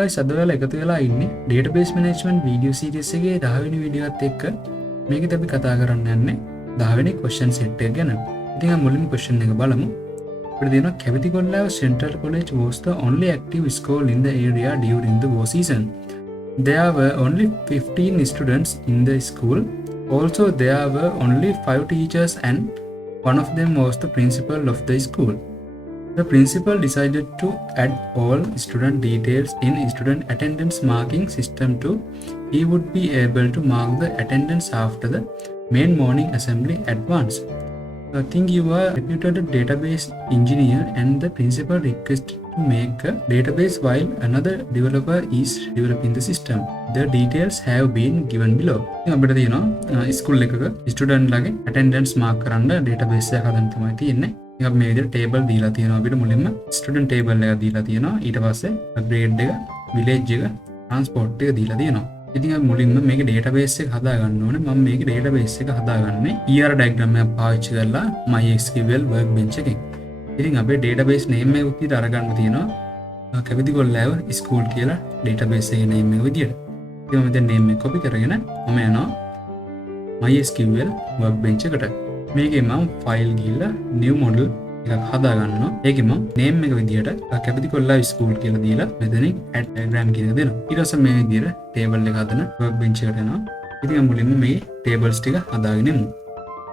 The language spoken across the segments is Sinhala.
guys අද ඔයාලා එකතු වෙලා ඉන්නේ database management video series එකේ 10 වෙනි වීඩියෝ එකත් එක්ක මේකෙත් අපි කතා කරන්න යන්නේ 10 වෙනි question set එක ගැන. ඉතින් අපි මුලින්ම question එක බලමු. අපිට දෙනවා Graphically Central College was the only active school in the area during the war season. There were only 15 students in the school. Also there were only 5 teachers and one of them was the principal of the school. The principal decided to add all student details in student attendance marking system too. He would be able to mark the attendance after the main morning assembly at once. I think you are a reputed database engineer and the principal requested to make a database while another developer is developing the system. The details have been given below. අපිට තියෙනවා ස්කූල් එකක ස්ටුඩන්ට් ලගේ attendance mark කරන්න database එකක් හදන්න තමයි තියෙන්නේ. අපි මේ විදිහට table දීලා තියෙනවා අපිට මුලින්ම student table එකක් දීලා තියෙනවා. ඊට පස්සේ grade එක, village එක, transport එක දීලා තියෙනවා. ඉතින් අපි මුලින්ම මේකේ database එක හදා ගන්න ඕනේ. මම මේකේ database එක හදාගන්නේ ER diagram එකක් පාවිච්චි කරලා MySQL Workbench එකෙන්. ඉතින් අපේ database name එක විදිහට අරගන්න තියෙනවා Graphically school කියලා database එකේ name එක විදිහට. ඉතින් මම දැන් name එක copy කරගෙන මම යනවා MySQL Workbench එකට. මේකේ මම file ගිහලා new model එකක් හදා ගන්නවා. ඒකේ මම name එක විදිහට Graphically school කියලා දීලා මෙතනින් add diagram කියන එක දෙනවා. ඊට පස්සේ මේ විදිහට table එක හදන workbench එකට යනවා. ඉතින් මුලින්ම මේ tables ටික හදාගෙන ඉමු.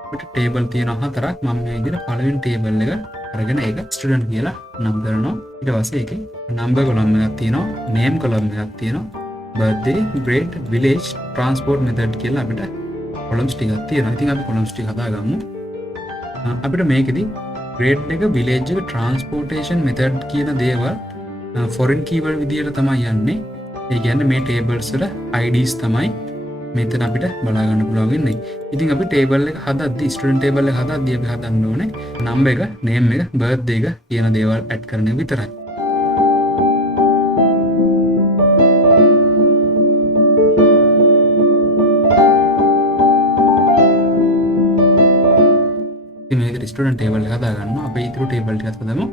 අපිට table තියෙනවා හතරක්. මම මේ විදිහට පළවෙනි table එක අරගෙන ඒක student කියලා නම් කරනවා. ඊට පස්සේ ඒකේ number column එකක් තියෙනවා, name column එකක් තියෙනවා, birthday, grade, village, transport method කියලා අපිට columns ටිකක් තියෙනවා. ඉතින් අපි columns ටික හදාගමු. අපිට මේකෙදි grade එක, village එක, transportation method කියන දේවල් foreign keyword විදියට තමයි යන්නේ. ඒ කියන්නේ මේ tables වල IDs තමයි මෙතන අපිට බලා ගන්න පුළුවන් වෙන්නේ. ඉතින් අපි table එක හදද්දි student table එක හදද්දි අපි හදන්න ඕනේ number එක, name එක, birthday එක කියන දේවල් add කරන එක විතරයි. ඉතින් මේකට student table එක හදා ගන්නවා. අපි ඊටු table ටිකත් හදමු.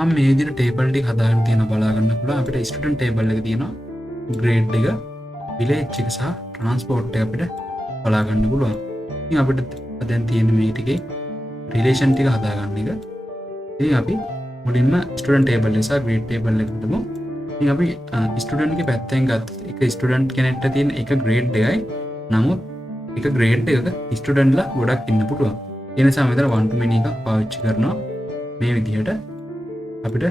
මම මේ විදිහට table ටික හදාගෙන තියෙනවා බලා ගන්න පුළුවන්. අපිට student table එක තියෙනවා, grade එක, village එක සහ transport එක අපිට බලා ගන්න පුළුවන්. ඉතින් අපිට දැන් තියෙන්නේ මේ ටිකේ relation ටික හදා ගන්න එක. ඉතින් අපි මුලින්ම student table එක සහ grade table එක හදමු. ඉතින් අපි student ගේ පැත්තෙන් ගත්තොත් එක student කෙනෙක්ට තියෙන එක grade එකයි. නමුත් එක grade එකක student ලා ගොඩක් ඉන්න පුළුවන්. ඒ නිසා මෙතන one to many එකක් පාවිච්චි කරනවා. මේ විදිහට අපිට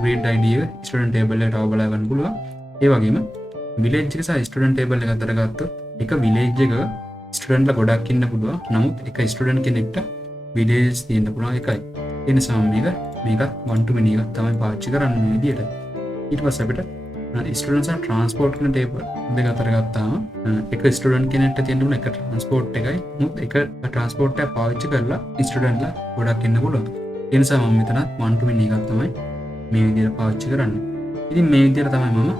grade ID එක student table එකට ආව බලා ගන්න පුළුවන්. ඒ වගේම village එක සහ student table එක අතර ගත්තොත් එක village එක student ලා ගොඩක් ඉන්න පුළුවන්. නමුත් එක student කෙනෙක්ට village තියෙන්න පුළුවන් එකයි. ඒ නිසා මේක one to many එකක් තමයි පාවිච්චි කරන්නේ මේ විදිහට. ඊට පස්සේ අපිට students and transport කියන table දෙක අතර ගත්තාම එක student කෙනෙක්ට තියෙන්න පුළුවන් එක transport එකයි. නමුත් එක transport එක පාවිච්චි කරලා student ලා ගොඩක් ඉන්න පුළුවන්. ඒ නිසා මම මෙතනත් one to many එකක් තමයි මේ විදිහට පාවිච්චි කරන්නේ. ඉතින් මේ විදිහට තමයි මම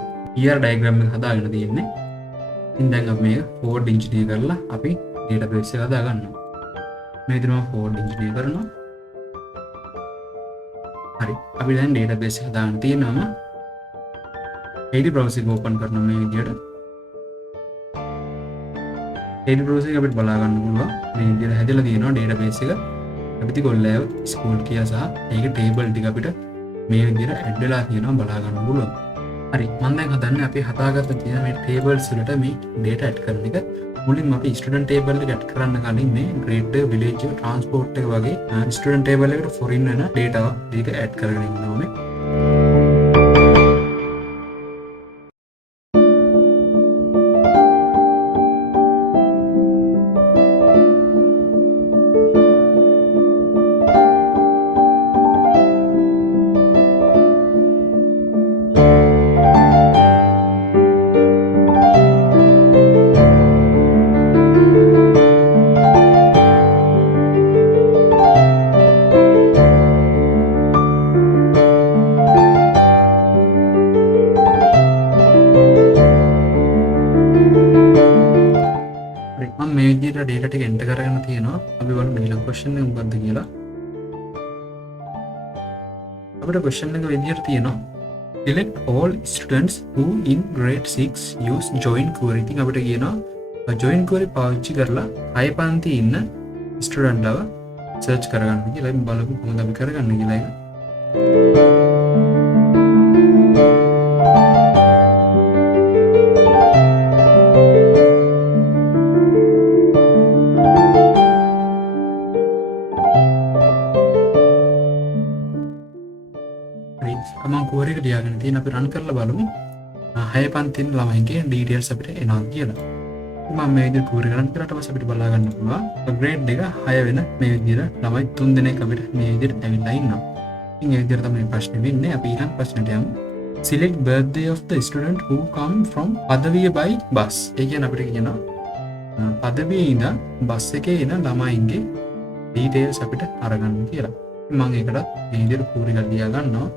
ER diagram එක හදාගෙන තියෙන්නේ. ඉතින් දැන් අපි මේක forward engineer කරලා අපි database එක හදා ගන්නවා. මේ විදිහට මම forward engineer කරනවා. හරි. අපි දැන් database එක හදාගෙන තියෙනවා. edit browser එක open කරනවා මේ විදිහට. edit browser එක අපිට බලා ගන්න පුළුවන්. මේ විදිහට හැදලා තියෙනවා database එක. Graphically school කියලා සහ ඒක table ටික අපිට මේ විදිහට add වෙලා තියෙනවා බලා ගන්න පුළුවන්. හරි, මම දැන් හදන්නේ අපි හදාගත්ත තියෙන මේ tables වලට මේ data add කරන එක. මුලින්ම අපි student table එක add කරන්න කලින් මේ grade, village, transport එක වගේ student table එකට foreign වෙන data ටික add කරගෙන ඉන්න ඕනේ. කරනවා. අපි බලමු ඊළඟ question එක මොකක්ද කියලා. අපිට question එක විදිහට තියෙනවා select all students who in grade 6 use join query. ඉතින් අපිට කියනවා join query පාවිච්චි කරලා 6 පන්තියේ ඉන්න ස්ටුඩන්ට් ලව සර්ච් කරගන්න කියලා. අපි බලමු කොහොමද අපි කරගන්නේ කියලා ඒක. මම query එක ලියාගෙන තියෙන අපි run කරලා බලමු 6 පන්තියේ ළමයින්ගේ details අපිට එනවා කියලා. මම මේ විදිහට query run කරාට පස්සේ අපිට බලා ගන්න පුළුවන් grade එක 6 වෙන මේ විදිහට ළමයි 3 දෙනෙක් අපිට මේ විදිහට ඇවිල්ලා ඉන්නවා. ඉතින් මේ විදිහට තමයි ප්‍රශ්නේ වෙන්නේ. අපි ඊළඟ ප්‍රශ්නට යමු. Select birthday of the student who come from Padaviya by bus. ඒ කියන්නේ අපිට කියනවා පදවියේ ඉඳන් බස් එකේ එන ළමයින්ගේ details අපිට අරගන්න කියලා. මම ඒකට මේ විදිහට query එක ලියා ගන්නවා.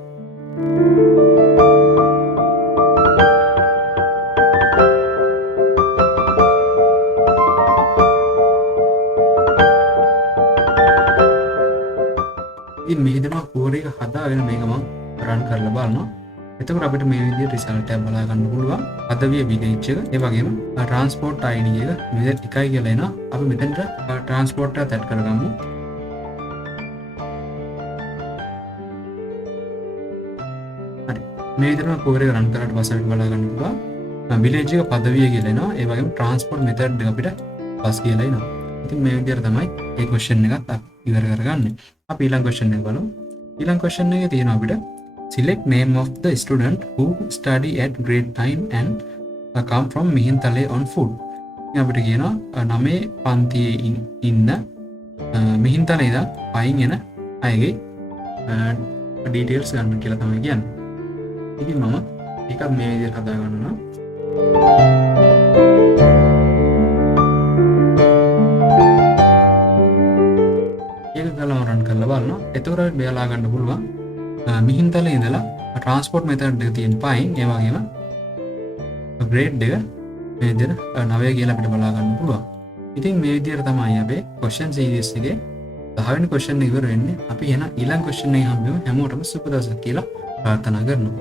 ඉතින් මෙහෙදම query එක හදාගෙන මේක මම run කරලා බලනවා. එතකොට අපිට මේ විදිහට result එක බලා ගන්න පුළුවන්. පදවිය village එක, ඒ වගේම transport ID එක මෙතන එකයි කියලා එනවා. අපි මෙතනට transport එක add කරගමු. හරි. මේ විදිහට query එක run කරාට පස්සේ අපිට බලා ගන්න පුළුවන්. village එක පදවිය කියලා එනවා. ඒ වගේම transport method එක අපිට bus කියලා එනවා. ඉතින් මේ විදිහට තමයි මේ question එකත් ඉවර කරගන්නේ. අපි ඊළඟ question එක බලමු. ඊළඟ question එකේ තියෙනවා අපිට select name of the student who study at grade 9 and come from Mihintale on foot. ඉතින් අපිට කියනවා 9 පන්තියේ ඉන්න මිහින්තලේ ඉඳන් පයින් එන අයගේ details ගන්න කියලා තමයි කියන්නේ. ඉතින් මම ඒක මේ විදිහට හදා ගන්නවා. රන් කරලා බලනවා. එතකොට බයලා ගන්න පුළුවන් මිහින්තලේ ඉඳලා transport method එක තියෙන පයින් ඒ වගේම grade එක මේ විදිහට 9 කියලා අපිට බලා ගන්න පුළුවන්. ඉතින් මේ විදිහට තමයි අපේ question series එකේ 10 වෙනි question එක ඉවර වෙන්නේ. අපි එන ඊළඟ question එක හම්බෙමු. හැමෝටම සුබ දවසක් කියලා ප්‍රාර්ථනා කරනවා.